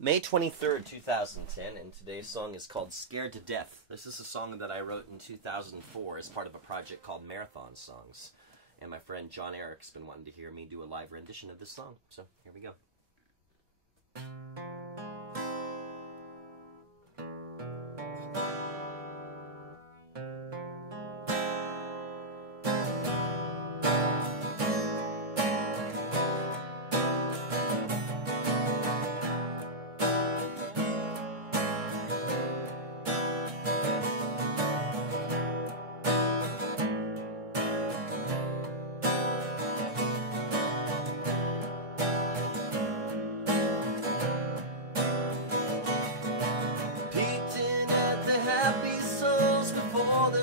May 23rd, 2010, and today's song is called Scared to Death. This is a song that I wrote in 2004 as part of a project called Marathon Songs. And my friend Jon Eric's been wanting to hear me do a live rendition of this song, so here we go.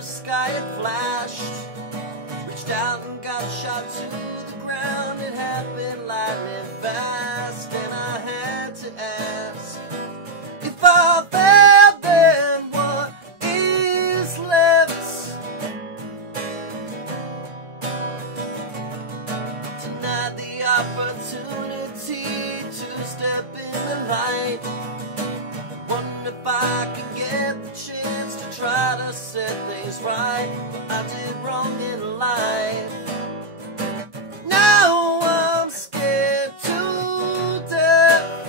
Sky had flashed, reached out and got shot to the ground. It happened lightning fast, and I had to ask, if I fell, then what is left? Tonight the opportunity to step in the light. Wonder if I can get the chance to try to set things right, what I did wrong in life. Now I'm scared to death.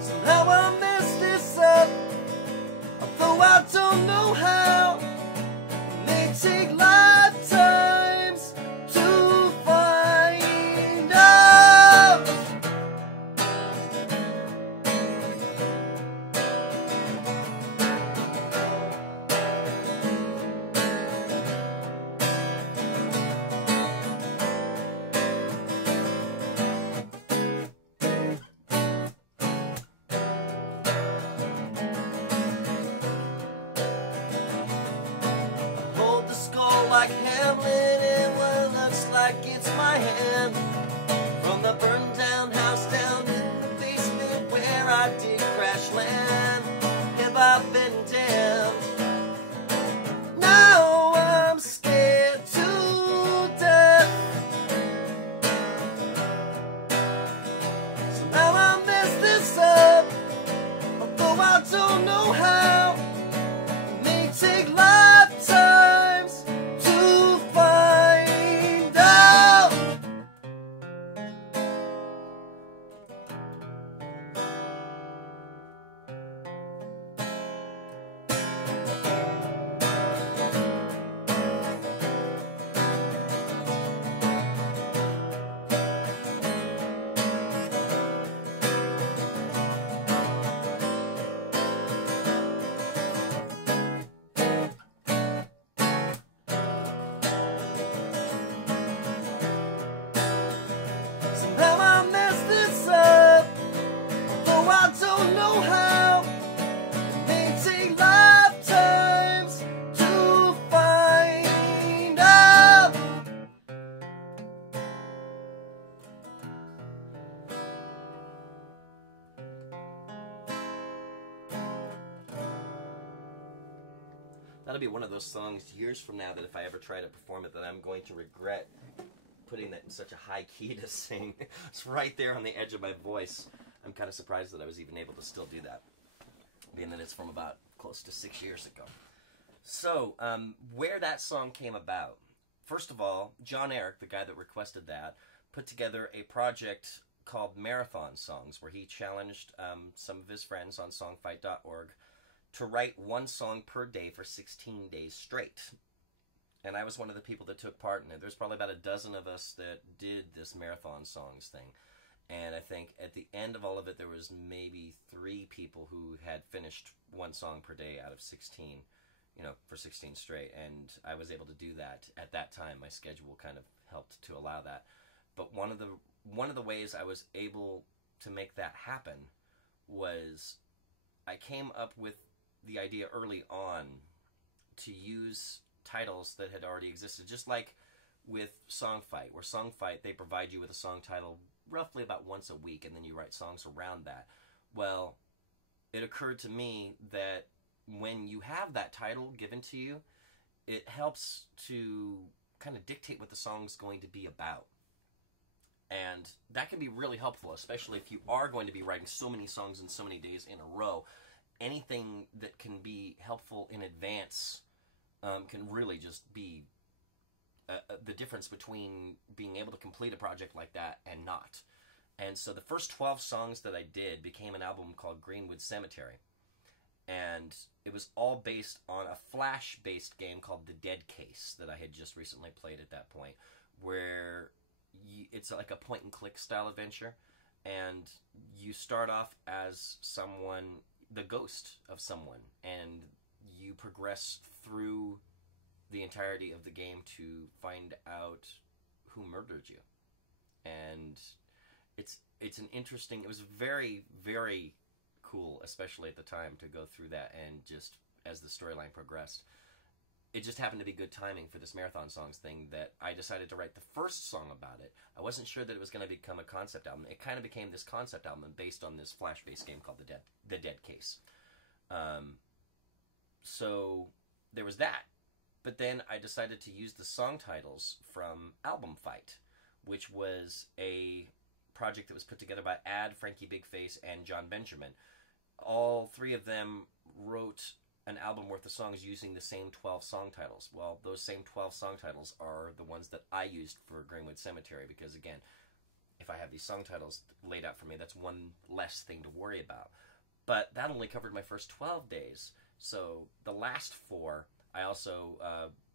Somehow I messed this up, although I don't know how. It may take lifetimes to find out. Like Hamlet in what looks like it's my hand. From the burned down house down in the basement where I did crash land, have I been damned? Now I'm scared to death. Somehow I messed this up, although I don't know how. It may take lifetimes to find out. That'll be one of those songs years from now that if I ever try to perform it, that I'm going to regret putting that in such a high key to sing. It's right there on the edge of my voice. I'm kind of surprised that I was even able to still do that, being that it's from about close to 6 years ago. So, where that song came about. First of all, Jon Eric, the guy that requested that, put together a project called Marathon Songs, where he challenged some of his friends on songfight.org to write one song per day for 16 days straight. And I was one of the people that took part in it. There's probably about a dozen of us that did this Marathon Songs thing. And I think at the end of all of it, there was maybe 3 people who had finished one song per day out of 16, you know, for 16 straight. And I was able to do that at that time. My schedule kind of helped to allow that. But one of the ways I was able to make that happen was I came up with the idea early on to use titles that had already existed, just like with Songfight, where Songfight, they provide you with a song title roughly about once a week, and then you write songs around that. Well, it occurred to me that when you have that title given to you, it helps to kind of dictate what the song's going to be about. And And that can be really helpful, especially if you are going to be writing so many songs in so many days in a row. Anything that can be helpful in advance can really just be the difference between being able to complete a project like that and not. And so the first 12 songs that I did became an album called Greenwood Cemetery. And it was all based on a Flash-based game called The Dead Case that I had just recently played at that point, where it's like a point-and-click style adventure, and you start off as someone, the ghost of someone, and you progress through the entirety of the game to find out who murdered you. And it's an interesting, it was very, very cool, especially at the time, to go through that, and just as the storyline progressed. It just happened to be good timing for this Marathon Songs thing that I decided to write the first song about it. I wasn't sure that it was going to become a concept album. It kind of became this concept album based on this Flash-based game called The Dead Case. So there was that. But then I decided to use the song titles from Album Fight, which was a project that was put together by Ad, Frankie Bigface, and John Benjamin. All three of them wrote an album worth of songs using the same 12 song titles. Well, those same 12 song titles are the ones that I used for Greenwood Cemetery, because again, if I have these song titles laid out for me, that's one less thing to worry about. But that only covered my first 12 days. So the last 4, I also,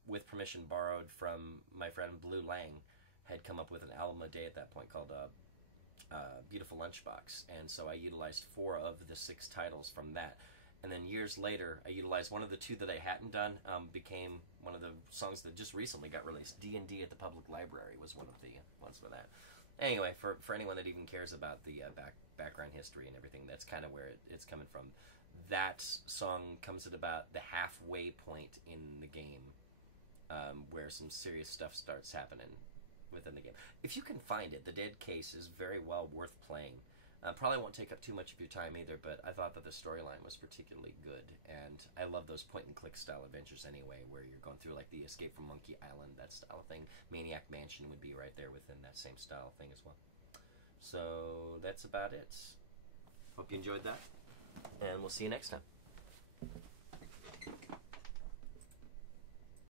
with permission borrowed from my friend Blue Lang, had come up with an album a day at that point called Beautiful Lunchbox. And so I utilized 4 of the 6 titles from that. And then years later, I utilized one of the 2 that I hadn't done, became one of the songs that just recently got released. D&D at the Public Library was one of the ones for that. Anyway, for anyone that even cares about the background history and everything, that's kind of where it's coming from. That song comes at about the halfway point in the game, where some serious stuff starts happening within the game. If you can find it, The Dead Case is very well worth playing. Probably won't take up too much of your time either, but I thought that the storyline was particularly good, and I love those point-and-click style adventures anyway, where you're going through like the Escape from Monkey Island, that style of thing. Maniac Mansion would be right there within that same style thing as well. So that's about it. Hope you enjoyed that, and we'll see you next time.